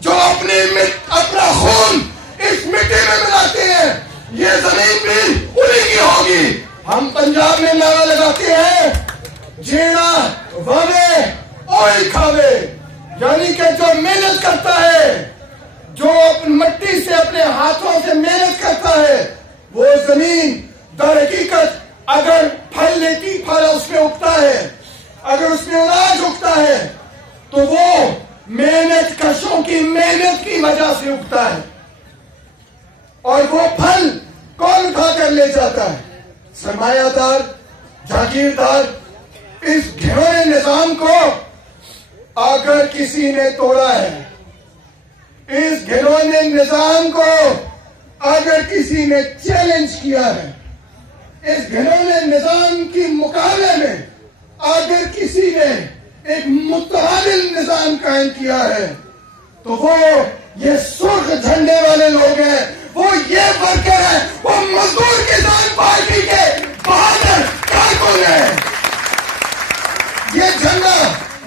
جو اپنا خون اس مٹی میں ملاتے ہیں، یہ زمین بھی انہیں کی ہوگی۔ ہم پنجاب میں نعرہ لگاتے ہیں جینا وے اوئی کھاوے، یعنی کہ جو محنت کرتا ہے، جو مٹی سے اپنے ہاتھوں سے محنت کرتا ہے، وہ زمین در حقیقت اگر پھل لیتی پھل اس میں اگتا ہے، اگر اس میں اناج اگتا ہے تو وہ محنت کشوں کی محنت کی وجہ سے اگتا ہے، اور وہ پھل کون اٹھا کر لے جاتا ہے؟ سرمایہ دار، جاگیردار۔ اس گھرونے نظام کو اگر کسی نے توڑا ہے، اس گھرونے نظام کو اگر کسی نے چیلنج کیا ہے، اس گھرونے نظام کی مقابلے میں اگر کسی نے ایک متعادل نظام قائم کیا ہے تو وہ یہ سرخ جھنڈے والے لوگ ہیں، وہ یہ ورکر ہیں، وہ مزدور کسان پارٹی کے بہادر کارکن ہیں۔ یہ جھنڈا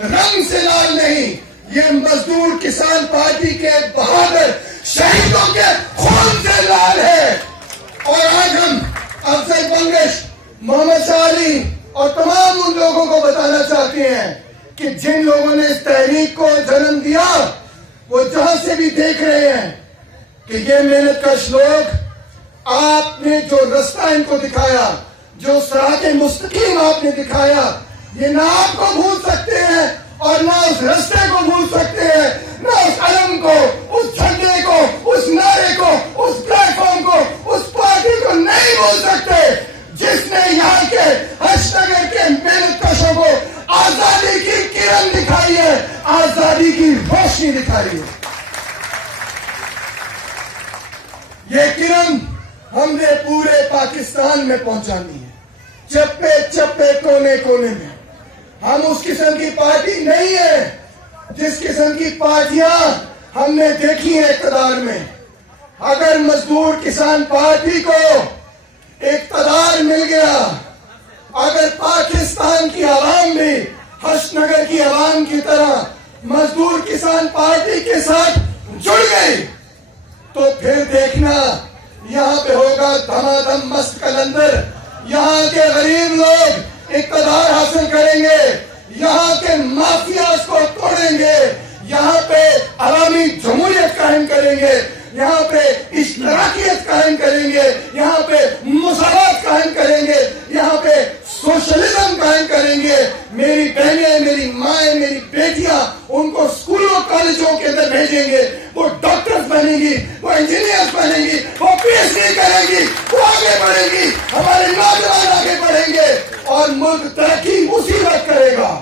رنگ سے لال نہیں، یہ مزدور کسان پارٹی کے بہادر شہیدوں کے خون سے لال ہے۔ اور آج ہم افضل بنگش، محمد شاہ علی اور تمام ان لوگوں کو بتانا چاہتے ہیں کہ جن لوگوں نے اس تحریک کو جنم دیا، وہ جہاں سے بھی دیکھ رہے ہیں کہ یہ محنت کش لوگ، آپ نے جو رستہ ان کو دکھایا، جو صراط مستقیم آپ نے دکھایا، یہ نہ آپ کو بھول سکتے ہیں اور نہ اس رستے کو بھول سکتے ہیں، نہ اس علم کو، اس جھنڈے کو، اس نعرے کو، اس پلیٹ فارم کو، اس پارٹی کو نہیں بھول سکتے جس نے یہاں کے ہشت نگر کے محنت کشوں کو آزادی کی کرن دکھائی ہے، آزادی کی روشنی دکھائی ہے۔ یہ کرن ہم نے پورے پاکستان میں پہنچانی ہے، چپے چپے کونے کونے میں۔ ہم اس قسم کی پارٹی نہیں ہے جس قسم کی پارٹیاں ہم نے دیکھی ہیں اقتدار میں۔ اگر مزدور کسان پارٹی کو اقتدار مل گیا، اگر پاکستان کی عوام بھی ہشت نگر کی عوام کی طرح مزدور کسان پارٹی کے ساتھ جڑ گئی، تو پھر دیکھنا یہاں پہ ہوگا دھما دھم مست کلندر۔ یہاں کے غریب لوگ اقتدار حاصل کریں گے، یہاں کے مافیاز کو توڑیں گے، یہاں پہ عوامی جمہوریت قائم کریں گے، یہاں پہ اشتراکیت قائم کریں گے، یہاں پہ مساوات قائم کریں گے، یہاں پہ سوشلزم قائم کریں گے۔ میری بہنیں، میری مائیں، میری بیٹیاں ان کو اسکولوں کالجوں کے اندر بھیجیں گے، وہ ڈاکٹرز بنیں گی، وہ انجینئرز بنیں گی، وہ پی ایچ ڈی کریں گی، وہ آگے بڑھیں گی، ہمارے نوجوان آگے بڑھیں گے، اور ملک ترقی اسی وقت کرے گا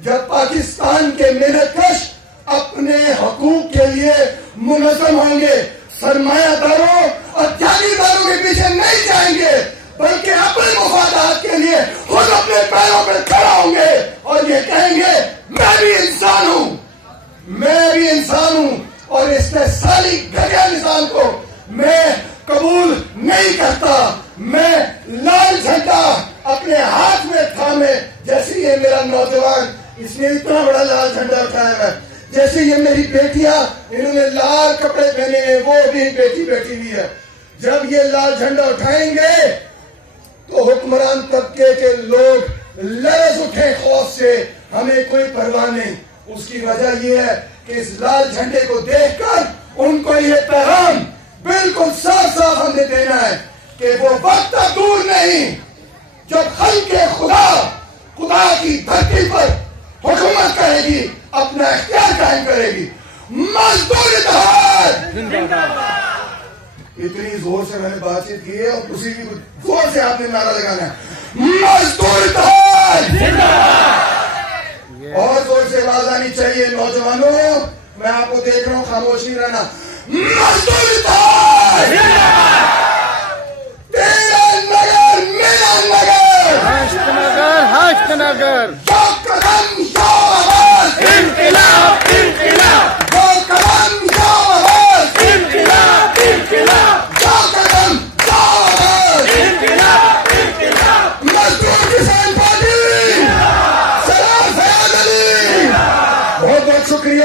جب پاکستان کے محنت کش اپنے حقوق کے لیے منظم ہوں گے، سرمایہ داروں اور جاگیرداروں کے پیچھے نہیں جائیں گے، بلکہ اپنے مفادات کے لیے خود اپنے پیروں پہ کھڑا ہوں گے اور یہ کہیں گے میں بھی انسان ہوں، میں بھی انسان ہوں، اور استحصالی گھٹیا نظام کو میں قبول نہیں کرتا۔ میں لال جھنڈا اپنے ہاتھ میں تھامے، جیسے یہ میرا نوجوان، اس نے اتنا بڑا لال جھنڈا اٹھایا ہے، جیسے یہ میری بیٹیاں، انہوں نے لال کپڑے پہنے ہیں، وہ بھی بیٹی بیٹھی ہوئی ہے، جب یہ لال جھنڈا اٹھائیں گے تو حکمران طبقے کے لوگ لرز اٹھے خوف سے، ہمیں کوئی پرواہ نہیں۔ اس کی وجہ یہ ہے کہ اس لال جھنڈے کو دیکھ کر ان کو یہ پیغام بالکل صاف صاف ہم نے دینا ہے کہ وہ وقت دور نہیں جب خلق خدا کی دھرتی پر حکومت کرے گی، اپنا اختیار قائم کرے گی۔ مزدور اتحاد اتنی زور سے میں نے بات چیت کی ہے، اور اسی کی زور سے آپ نے نعرہ لگانا ہے، مزدور اتحاد۔ اور زور سے آواز آنی چاہیے نوجوانوں، میں آپ کو دیکھ رہا ہوں، خاموش نہیں رہنا۔ مزدور اتحاد، تیرا نگر میرا نگر، ہشت نگر ہشت نگر، جو قدم جو آواز، انقلاب انقلاب، جو قدم جو آواز، انقلاب انقلاب، جو قدم جو آواز، انقلاب انقلاب، مزدور کسان پارٹی، سلام فیاض علی۔ بہت بہت شکریہ،